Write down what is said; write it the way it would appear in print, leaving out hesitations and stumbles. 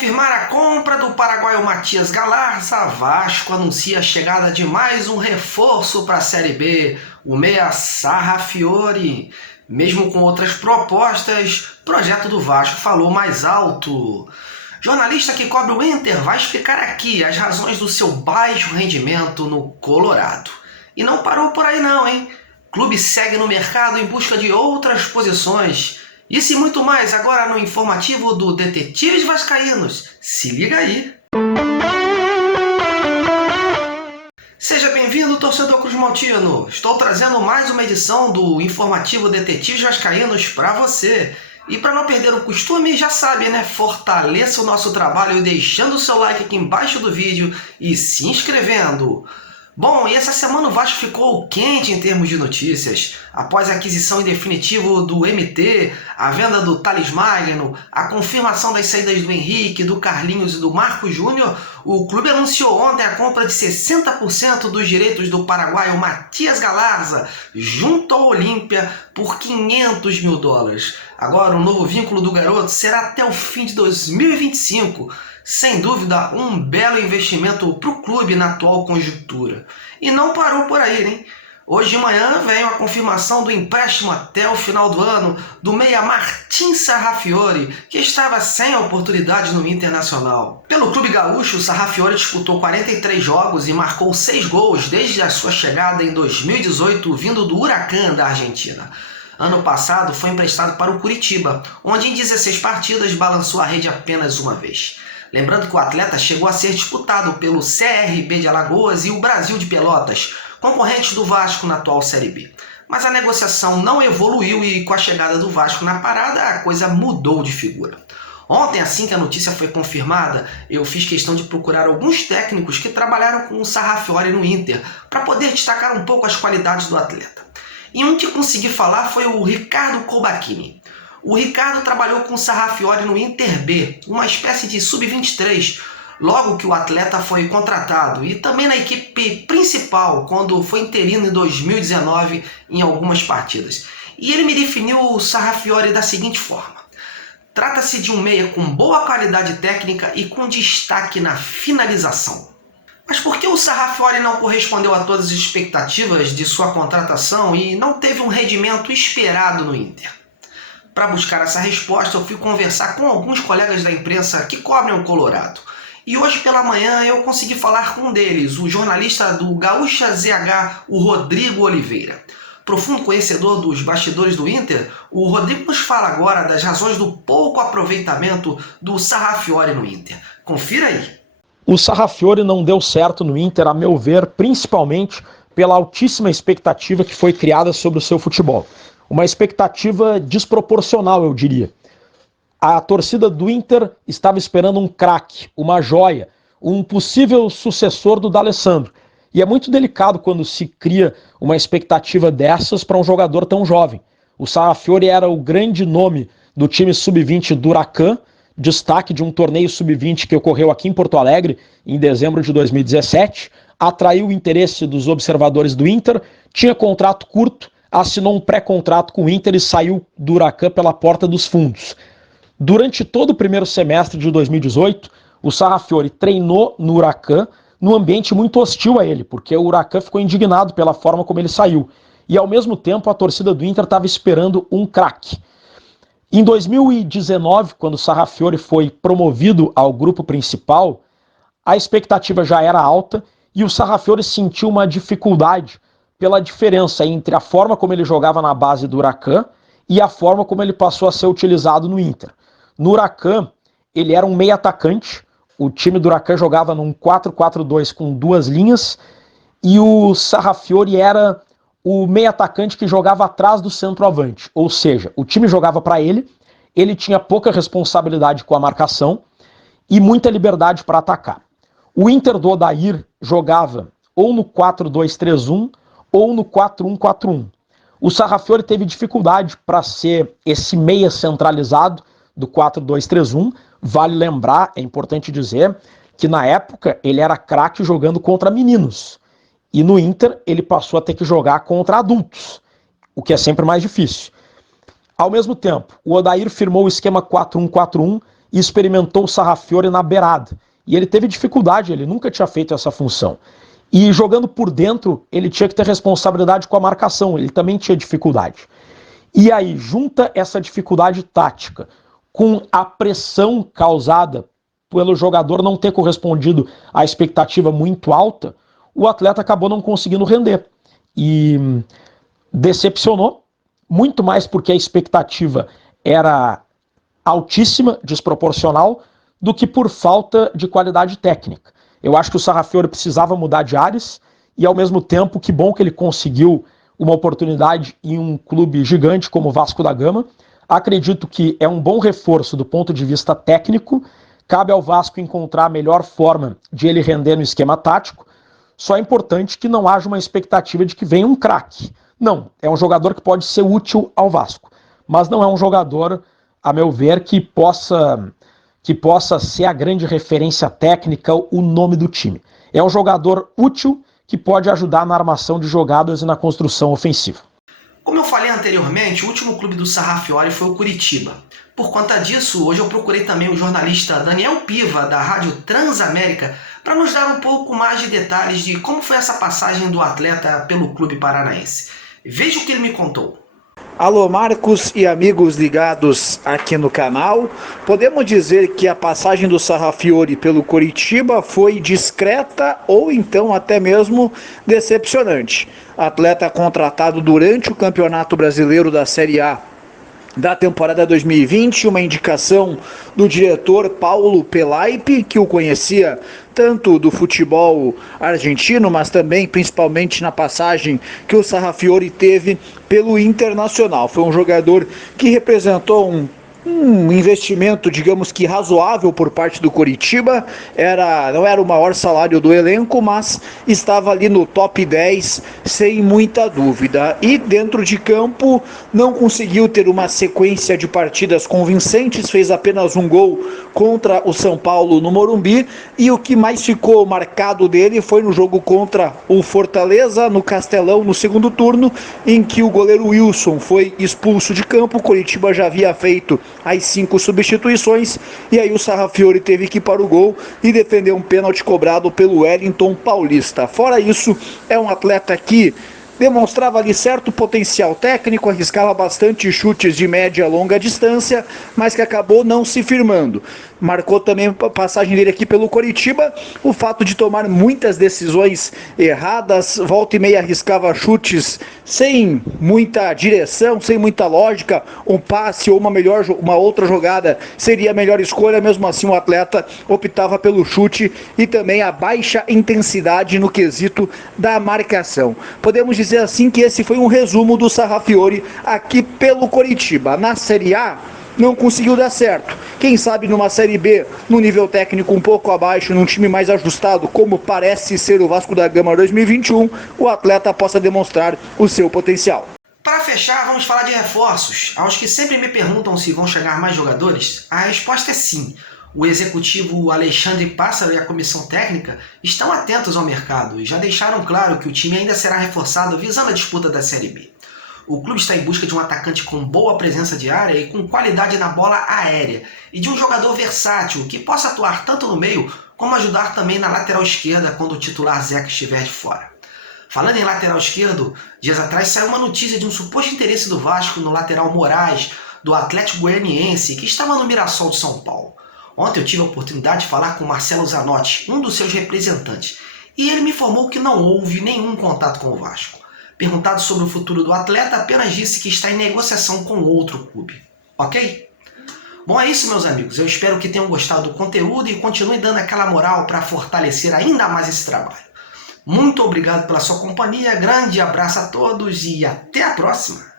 confirmar a compra do paraguaio Matias Galarza, Vasco anuncia a chegada de mais um reforço para a Série B, o meia Sarrafiore. Mesmo com outras propostas, o projeto do Vasco falou mais alto. Jornalista que cobre o Inter vai explicar aqui as razões do seu baixo rendimento no Colorado. E não parou por aí não, hein? O clube segue no mercado em busca de outras posições. Isso e muito mais agora no informativo do Detetives Vascaínos. Se liga aí! Seja bem-vindo, torcedor cruzmaltino! Estou trazendo mais uma edição do informativo Detetives Vascaínos para você. E para não perder o costume, já sabe, né? Fortaleça o nosso trabalho deixando o seu like aqui embaixo do vídeo e se inscrevendo. Bom, e essa semana o Vasco ficou quente em termos de notícias. Após a aquisição em definitivo do MT, a venda do Thales Magno, a confirmação das saídas do Henrique, do Carlinhos e do Marcos Júnior, o clube anunciou ontem a compra de 60% dos direitos do paraguaio Matias Galarza, junto ao Olímpia, por $500 mil. Agora, o novo vínculo do garoto será até o fim de 2025. Sem dúvida, um belo investimento para o clube na atual conjuntura. E não parou por aí, hein? Hoje de manhã veio a confirmação do empréstimo até o final do ano do meia Martin Sarrafiore, que estava sem oportunidade no Internacional. Pelo clube gaúcho, o Sarrafiore disputou 43 jogos e marcou 6 gols desde a sua chegada em 2018, vindo do Huracán da Argentina. Ano passado foi emprestado para o Curitiba, onde em 16 partidas balançou a rede apenas uma vez. Lembrando que o atleta chegou a ser disputado pelo CRB de Alagoas e o Brasil de Pelotas, concorrentes do Vasco na atual Série B. Mas a negociação não evoluiu e com a chegada do Vasco na parada a coisa mudou de figura. Ontem, assim que a notícia foi confirmada, eu fiz questão de procurar alguns técnicos que trabalharam com o Sarrafiore no Inter, para poder destacar um pouco as qualidades do atleta. E um que consegui falar foi o Ricardo Colbachini. O Ricardo trabalhou com o Sarrafiore no Inter B, uma espécie de sub-23, logo que o atleta foi contratado, e também na equipe principal, quando foi interino em 2019 em algumas partidas. E ele me definiu o Sarrafiore da seguinte forma: trata-se de um meia com boa qualidade técnica e com destaque na finalização. Mas por que o Sarrafiore não correspondeu a todas as expectativas de sua contratação e não teve um rendimento esperado no Inter? Para buscar essa resposta, eu fui conversar com alguns colegas da imprensa que cobrem o Colorado. E hoje pela manhã eu consegui falar com um deles, o jornalista do Gaúcha ZH, o Rodrigo Oliveira. Profundo conhecedor dos bastidores do Inter, o Rodrigo nos fala agora das razões do pouco aproveitamento do Sarrafiore no Inter. Confira aí. O Sarrafiore não deu certo no Inter, a meu ver, principalmente pela altíssima expectativa que foi criada sobre o seu futebol. Uma expectativa desproporcional, eu diria. A torcida do Inter estava esperando um craque, uma joia, um possível sucessor do D'Alessandro. E é muito delicado quando se cria uma expectativa dessas para um jogador tão jovem. O Sarrafiore era o grande nome do time sub-20 do Huracán, destaque de um torneio sub-20 que ocorreu aqui em Porto Alegre em dezembro de 2017, atraiu o interesse dos observadores do Inter, tinha contrato curto, assinou um pré-contrato com o Inter e saiu do Huracán pela porta dos fundos. Durante todo o primeiro semestre de 2018, o Sarrafiore treinou no Huracán num ambiente muito hostil a ele, porque o Huracán ficou indignado pela forma como ele saiu. E ao mesmo tempo a torcida do Inter estava esperando um craque. Em 2019, quando o Sarrafiore foi promovido ao grupo principal, a expectativa já era alta e o Sarrafiore sentiu uma dificuldade pela diferença entre a forma como ele jogava na base do Huracán e a forma como ele passou a ser utilizado no Inter. No Huracán, ele era um meio atacante, o time do Huracán jogava num 4-4-2 com 2 linhas, e o Sarrafiore era o meio atacante que jogava atrás do centroavante, ou seja, o time jogava para ele tinha pouca responsabilidade com a marcação e muita liberdade para atacar. O Inter do Odair jogava ou no 4-2-3-1 ou no 4-1-4-1. O Sarrafiore teve dificuldade para ser esse meia centralizado do 4-2-3-1. Vale lembrar, é importante dizer, que na época ele era craque jogando contra meninos. E no Inter ele passou a ter que jogar contra adultos, o que é sempre mais difícil. Ao mesmo tempo, o Odair firmou o esquema 4-1-4-1 e experimentou o Sarrafiore na beirada. E ele teve dificuldade, ele nunca tinha feito essa função. E jogando por dentro, ele tinha que ter responsabilidade com a marcação, ele também tinha dificuldade. E aí, junta essa dificuldade tática com a pressão causada pelo jogador não ter correspondido à expectativa muito alta, o atleta acabou não conseguindo render. E decepcionou, muito mais porque a expectativa era altíssima, desproporcional, do que por falta de qualidade técnica. Eu acho que o Sarrafiore precisava mudar de ares e, ao mesmo tempo, que bom que ele conseguiu uma oportunidade em um clube gigante como o Vasco da Gama. Acredito que é um bom reforço do ponto de vista técnico. Cabe ao Vasco encontrar a melhor forma de ele render no esquema tático. Só é importante que não haja uma expectativa de que venha um craque. Não, é um jogador que pode ser útil ao Vasco, mas não é um jogador, a meu ver, que possa ser a grande referência técnica, o nome do time. É um jogador útil que pode ajudar na armação de jogadas e na construção ofensiva. Como eu falei anteriormente, o último clube do Sarrafiore foi o Curitiba. Por conta disso, hoje eu procurei também o jornalista Daniel Piva, da Rádio Transamérica, para nos dar um pouco mais de detalhes de como foi essa passagem do atleta pelo clube paranaense. Veja o que ele me contou. Alô, Marcos e amigos ligados aqui no canal. Podemos dizer que a passagem do Sarrafiore pelo Coritiba foi discreta ou então até mesmo decepcionante. Atleta contratado durante o Campeonato Brasileiro da Série A da temporada 2020, uma indicação do diretor Paulo Pelaipe, que o conhecia tanto do futebol argentino, mas também principalmente na passagem que o Sarrafiore teve pelo Internacional. Foi um jogador que representou um investimento, digamos que razoável por parte do Coritiba. Não era o maior salário do elenco, mas estava ali no top 10 sem muita dúvida. E dentro de campo não conseguiu ter uma sequência de partidas convincentes, fez apenas um gol contra o São Paulo no Morumbi, e o que mais ficou marcado dele foi no jogo contra o Fortaleza, no Castelão, no segundo turno, em que o goleiro Wilson foi expulso de campo. O Coritiba já havia feito as 5 substituições, e aí o Sarrafiore teve que ir para o gol e defender um pênalti cobrado pelo Wellington Paulista. Fora isso, é um atleta que demonstrava ali certo potencial técnico, arriscava bastante chutes de média e longa distância, mas que acabou não se firmando. Marcou também a passagem dele aqui pelo Coritiba o fato de tomar muitas decisões erradas, volta e meia arriscava chutes sem muita direção, sem muita lógica. Um passe ou uma outra jogada seria a melhor escolha, mesmo assim o atleta optava pelo chute e também a baixa intensidade no quesito da marcação. Podemos dizer assim que esse foi um resumo do Sarrafiore aqui pelo Coritiba. Na Série A não conseguiu dar certo. Quem sabe numa Série B, no nível técnico um pouco abaixo, num time mais ajustado, como parece ser o Vasco da Gama 2021, o atleta possa demonstrar o seu potencial. Para fechar, vamos falar de reforços. Aos que sempre me perguntam se vão chegar mais jogadores, a resposta é sim. O executivo Alexandre Pássaro e a comissão técnica estão atentos ao mercado e já deixaram claro que o time ainda será reforçado visando a disputa da Série B. O clube está em busca de um atacante com boa presença de área e com qualidade na bola aérea, e de um jogador versátil que possa atuar tanto no meio como ajudar também na lateral esquerda quando o titular Zeca estiver de fora. Falando em lateral esquerdo, dias atrás saiu uma notícia de um suposto interesse do Vasco no lateral Moraes, do Atlético Goianiense, que estava no Mirassol de São Paulo. Ontem eu tive a oportunidade de falar com Marcelo Zanotti, um dos seus representantes, e ele me informou que não houve nenhum contato com o Vasco. Perguntado sobre o futuro do atleta, apenas disse que está em negociação com outro clube. Ok? Bom, é isso, meus amigos. Eu espero que tenham gostado do conteúdo e continuem dando aquela moral para fortalecer ainda mais esse trabalho. Muito obrigado pela sua companhia, grande abraço a todos e até a próxima!